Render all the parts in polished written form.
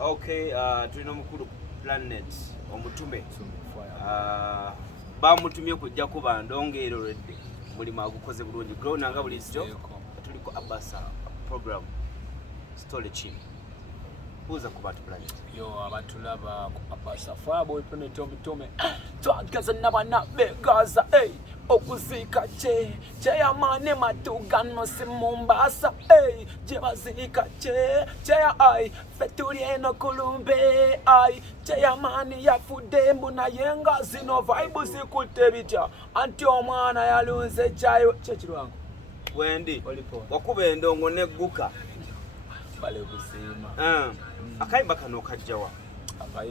Okay, tulina omukulu planet omutume bamutumye kujja kuba ndongeeroledde mulimu agukoze bulungi growna nga buli sito tuliko abasa program story chini buuza ku bantu planet yo abatulaba ku abasa fabo planet omutume twagaza nabana begaza okuzika kyeyamane matugano si Mombasa gyebazika kyeya fetuli eno kulumbe kyeyamani yafudde mbu naye nga zino vibe zikutte bitya anti omwana yalunze kyayo kyekirwangu wendi wakuba endongo negguka bale kusiima akayimba kano kajjawa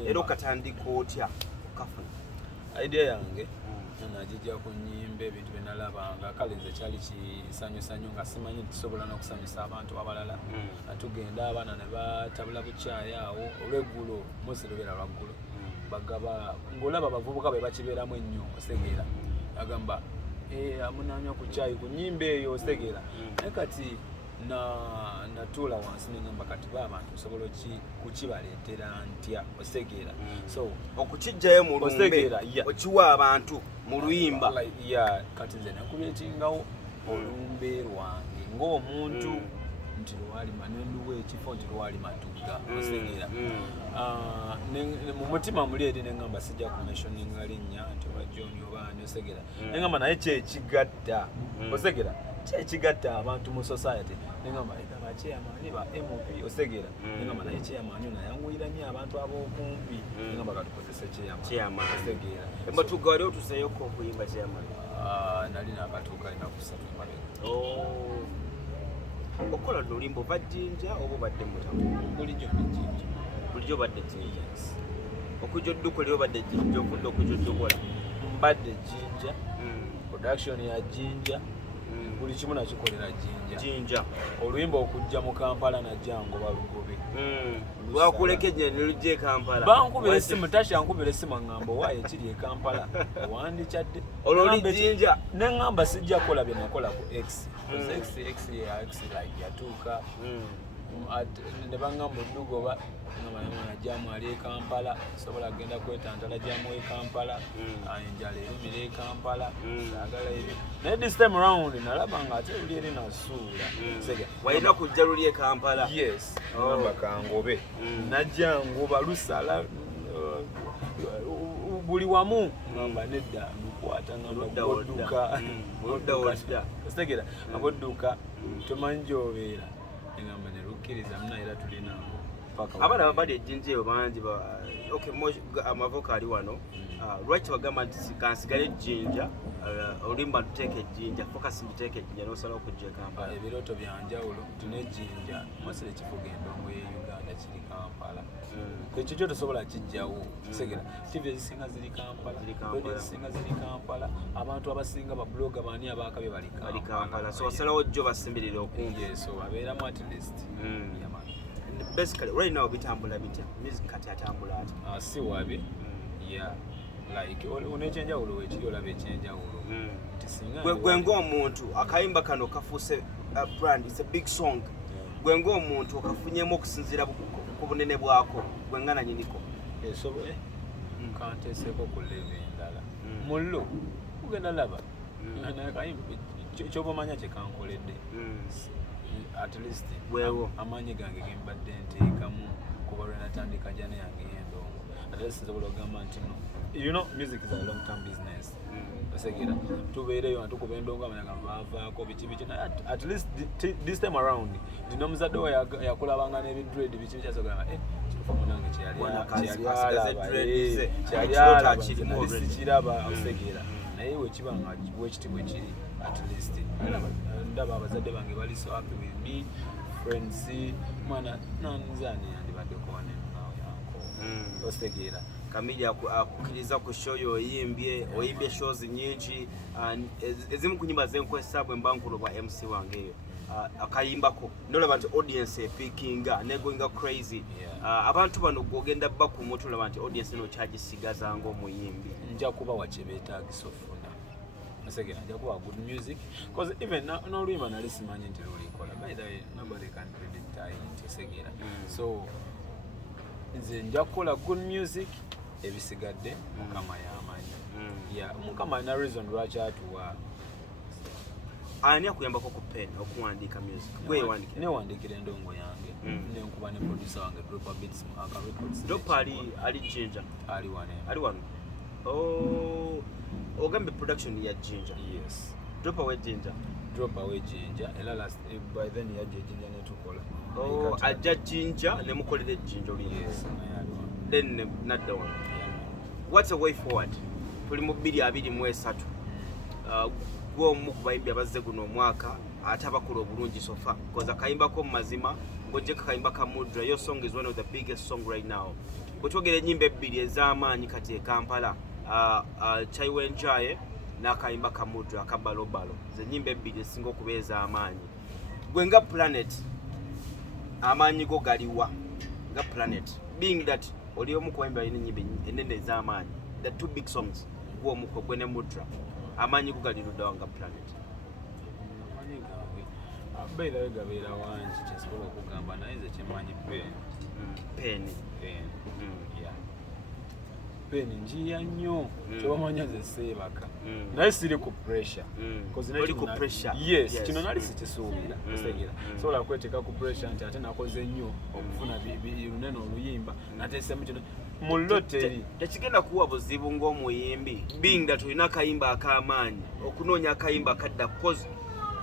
era okatandika otya okafuna idea yange najijja ku nnyimba ebintu bye nalabanga kale nze kyali kisanyusanyu nga simanyi tusobola n'okusanyusa abantu abalala natugenda abaana ne batabula bukyayi awo olweggulo mose lubeera lwaggulo bagaba ng'olaba abavubuka be bakibeeramu ennyo osegeera agamba amunanywa ku kyayi ku nnyimba eyo osegeera naye kati natuula wansi neŋŋamba kati baabantu osobola kukibaleetera ntya osegeera so okukijjayo mu lumbe okiwa abantu mu luyimba kati nze nakuleetingawo olumbe lwange ng'omuntu nti lwalima nenduwa ekifo nti lwali matuga osegeera mu mutima muli eri neŋŋamba sijja kumentioninga linnya nti oba John obaani osegeera neŋŋamba naye kyekigatta osegeera kyekigatta abantu mu society neŋŋamba bakyeyamaani ba MOP osegeera neŋŋamba naye kyeyamaani nayanguira nnyo abantu ab'okumpi neŋŋamba katukozese kyeyamaani osegeera embatuga wali otuseyoko okuyimba kyeyamaani nali nakatuuka alina kusatu emabega okola lulimba oba jinja oba obadde mutamu bulijjo ne jinja bulijjo obadde jinja okujja oddukola obadde jinja okudda okujja oddukola mbadde jinja production ya jinja buli kimu nakikolera jinja oluyimba okujja mu Kampala najjango balugobe lwakuleka ejja ne lujja e Kampala bankubira essimu tasha nkubira essimu aŋŋamba owaayo ekiri e Kampala owandikyadde olwoli jinja neŋŋamba sijja kukola bye nakola ku X yatuuka ne baŋŋamba oddugoba najjamu ali e Kampala sobola kugenda kwetantala jamu e Kampala enjala erumira e Kampala saagala ebyo naye this time around nalaba nga ate luli eri nasuula walina kujja luli e Kampala yes ŋŋamba kangobe najja ngoba lusala buli wamu ŋŋamba nedda lukwata ŋŋamba odduka osetegera abodduka tomanyi gy'obeera eŋŋamba ne lukkiriza muna era tulinango abaana babadde ejjinja eyo bangi amavoka ali wano lwaki bagamba nti kansigale ejjinja oluyimba ntuteeka ejjinja focus mbiteeka ejjinja n'osala okujja e Kampala ebirooto byanjawulo tuna ejjinja mosire kifuga endongo ye Uganda kiri Kampala ekyo kyo tosobola kijjawo segera TV ezisinga ziri Kampala ezisinga ziri Kampala abantu abasinga babloga baani abakabye bali Kampala so wasalawo jjo basimbirire okumpi so abeeramu at least basically right now bitambula bitya music kati atambula ati si wabi like unechenjawulo wekiri olaba ekyenjawulo gwe ng'omuntu akayimba kano kafuuse brand it's a big song gwe ng'omuntu okafunyemu okusinziira ku bunene bwako gwe nga nanyiniko esoboye kanteeseko ku leve endala mullo ugenda laba kyoba omanya kyekankoledde at least weewo amaanyi gange gembadde nteekamu kuba lwe natandika jana yange y'endongo at least nsobola okugamba nti no you know music is a long term business osegeera tubeereyo nga tukuba endongo amanya nga baavaako biki at least this time around ndina omuzadde we yakulabanga n'ebidred biki bikyasogamba kitufa munange kyalialaba osegeera naye wekiba nga bwekiti bwe kiri at least ndaba abazadde bange bali so happy with me friends mwana nanzani yandibaddeko wanennawo yanko osegeera Kamija akukkiriza ku show oyimbye shows nyingi ezimu ku nyimba zenkwesabwe embankulo bwa MC wange eyo akayimbako nolaba nti audience epikinga negoinga crazy abantu bano gwogenda bba ku mutu olaba nti audience eno kyagisigaza ng'omuyimbi nja kuba wakyebetaagisa ofuna Second, I good music because even no women are listening to the by the way, nobody can predict time to Segura. So nze nja kukola good music ebisigadde mukama yamanyi mukama alina reason lwaki atuwa. Ani akuyambako ku pen okuwandiika music? Gwe wandikira? Newandikira endongo yange nenkuba ne producer wange Dropa Beats aka records. Dropa ali jinja? Ali wano. Ogambe production ya jinja? Yes. Dropa we jinja? Dropa we jinja era last by then yaje jinja netukola. Ajja jinja ne mukolere jinja oli? Yes. Then not the one. What's the way forward? Tuli mu 2023 gwo mu kubayimbi abazze guno omwaka ate abakola obulungi sofa because akayimbako mu mazima ng'ojje kakayimba ka Mudra. Your song is one of the biggest song right now. Bwetwogera ennyimba ebbiri ez'amaanyi kati ekampala wenjayi n'akayimba ka Mudra akabalobalo ze nnyimba ebbiri ezisinga okuba ez'amaanyi. Gwe nga Planet amaanyi go galiwa nga Planet being that oli omu ku bayimbi balina ennyimba ennene ez'amaanyi, the two big songs gw'omukwe gwe ne Mudra, amaanyi go galiruddawa nga Planet? Abeera gabeera wangi kyesobola okugamba naye nze kyemmanyi peni njiya nnyo kyobamanya nze seebaka naye siri ku pressure. Yes, kino nali sikisuubira segera sobola kweteeka ku pressure nti ate nakoze nnyo okufuna lunene oluyimba nateesemu kino mu loteri. Tekigenda kuwa buzibu ng'omuyimbi being that olina akayimba ak'amaanyi okunoonya akayimba akadda cause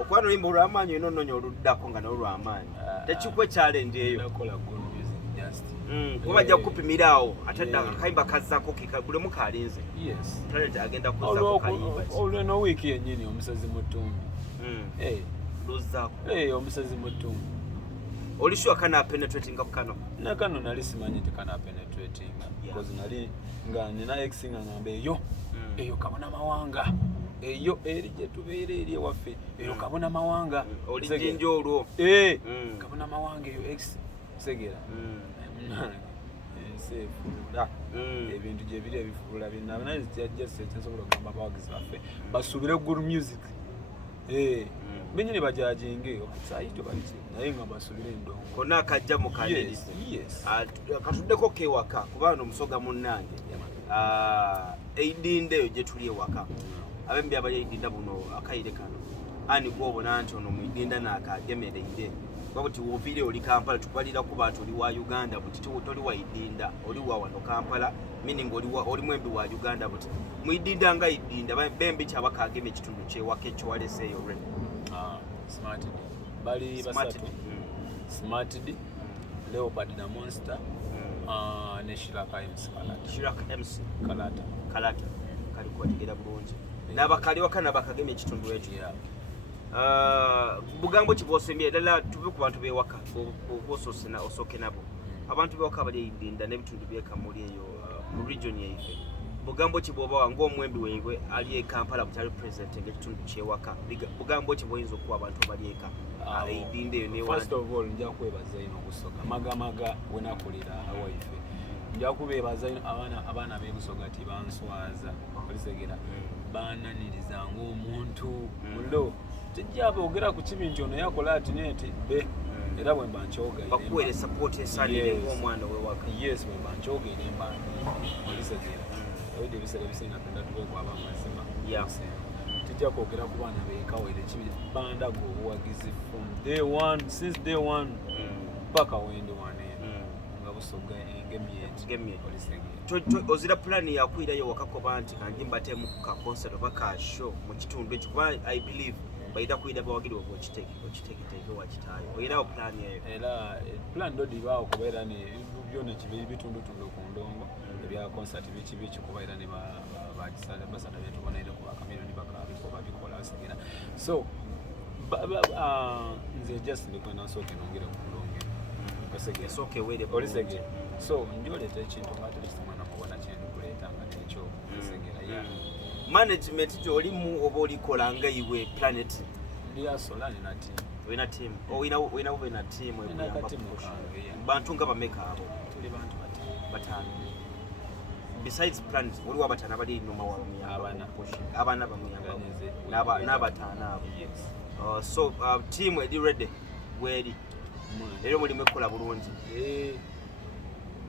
okuba n'oluyimba olw'amaanyi olina onoonya oluddako nga n'olw'amaanyi tekikuwa challenge eyo kuba bajja kukupimira awo ate akayimba kazzaako bulemu kalinze. Planet agenda kuzzaako kayimba olweno wiiki yennyini omusazi mu ttumbi luzzaako omusazi mu ttumbi. Oli sure kana penetratinga ku kano? Nakano nali simanyi nti kana penetratinga because nali nga nina ex nga ngamba eyo kabona mawanga eyo eri gye tubeera eri ewaffe eyo kabona mawanga oli jinja olwo kabona mawanga eyo ex segera ebintu gye biri ebifulula binnaye kyensobola okugamba abawagizi baffe basuubire good music benyini bajajinge saito baliki naye nga basubire endongo konna akajja mu kaneri. Katuddeko kewaka kubanga omusoga munnange eidinde eyo gye tuli ewaka abembi abali eidinda buno akayire kano ani gwobona nti ono mwidinda naakagemereire kuba buti woviire oli Kampala tukubalira ku bantu oli wa Uganda buti toli wa idinda oli wa wano Kampala meaning oli mwembi wa Uganda buti mwidinda nga idinda bembi kyabakaagema ekitundu kyewaka ekyo waleseeyo re Smart bali basatu Smart Leopard na Monster ne Shiraka MC Kalata kali kwategera bulungi n'abakali wakana bakagema ekitundu ekyo. Bugambo kibosembye ddala tuve ku bantu bewaka bososena osoke nabo abantu bewaka bali idinda n'ebitundu byekamuli eyo mu region yaife. Bugambo kiboba ng'omwembi weibwe ali e Kampala butali president ng'ekitundu kyewaka bugambo kiboyinza okuwa abantu bali eka idinda eyo ne first of all nja kwebaza ino okusoka magamaga wenakulira awaife nja kubebaza ino abaana b'ebusoga ti banswaza olisegera bananiriza ng'omuntu mulo tejja boogera ku kibi nti ono yakola ati neti be era bwe mba nkyoga bakuwere support esalire ng'omwana wewaka. Yes, bwe mba nkyoga emba olisegera oide biseera bisinga tunda tubeeko abamazima tujja kwogera ku baana beekawere kibi banda g'obuwagizi from day one since day one paka wendi wane nga busoga engemye olisegera ozira plan yakwirayo wakakoba nti kanji mbatemu ka concert oba ka show mu kitundu ekyo kuba I believe baida kwira bawagiri obwo okiteke wakitayo oyinawo plan eyo? Era plan ndo dibaawo kubeera ne byonna kibiri bitundutundu ku ndongo ebya concert biki kubeera ne bakisala basada betubonaire ku bakamiliyoni babikola basigera so nze just ndikwenda nsooke nongere ku ndongo basegera soke were olisegera so njoleta ekintu ngate lisimana kubona kintu kuleeta nga nekyo basegera management gy'olimu oba olikola nga iwe Planet? Lyasola nina team. Wena team? Wena ube na team bantu nga bameka abo? Tuli bantu batano. Besides Planet, waliwo abatano abali nnoma wamuyamba abana bamuyamba n'abataano abo. So team eri ready weri era mulimu ekola bulungi?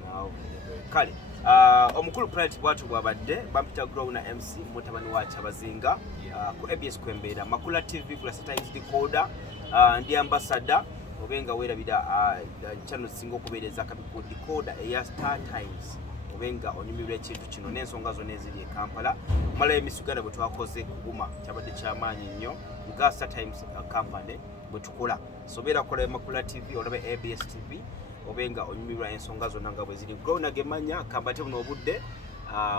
Wow. kale omukulu Planet bwatu bwabadde bampita grow na MC mutabani wa Kyabazinga ku ABS kwembeera Makula TV ku Satellite Decoder ndi ambassador obenga werabira channel singo kubeereza kabiku decoder eya Star Times obenga onyumirwa ekintu kino n'ensonga zonna eziri e Kampala mala emisuganda bwe twakoze kuguma kyabadde kyamaanyi nnyo nga Star Times company bwe tukola sobeera kola Makula TV olabe ABS TV obenga onyumirwa ensonga zonna nga bwe ziri grow nagemanya kambate buno obudde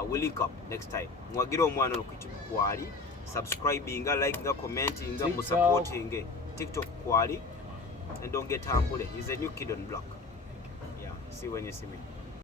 we'll link up next time mwagira omwana ono ku YouTube kwali subscribing like nga commenting nga supporting TikTok kwali and don't get humble. He's a new kid on block. Yeah, see when you see me.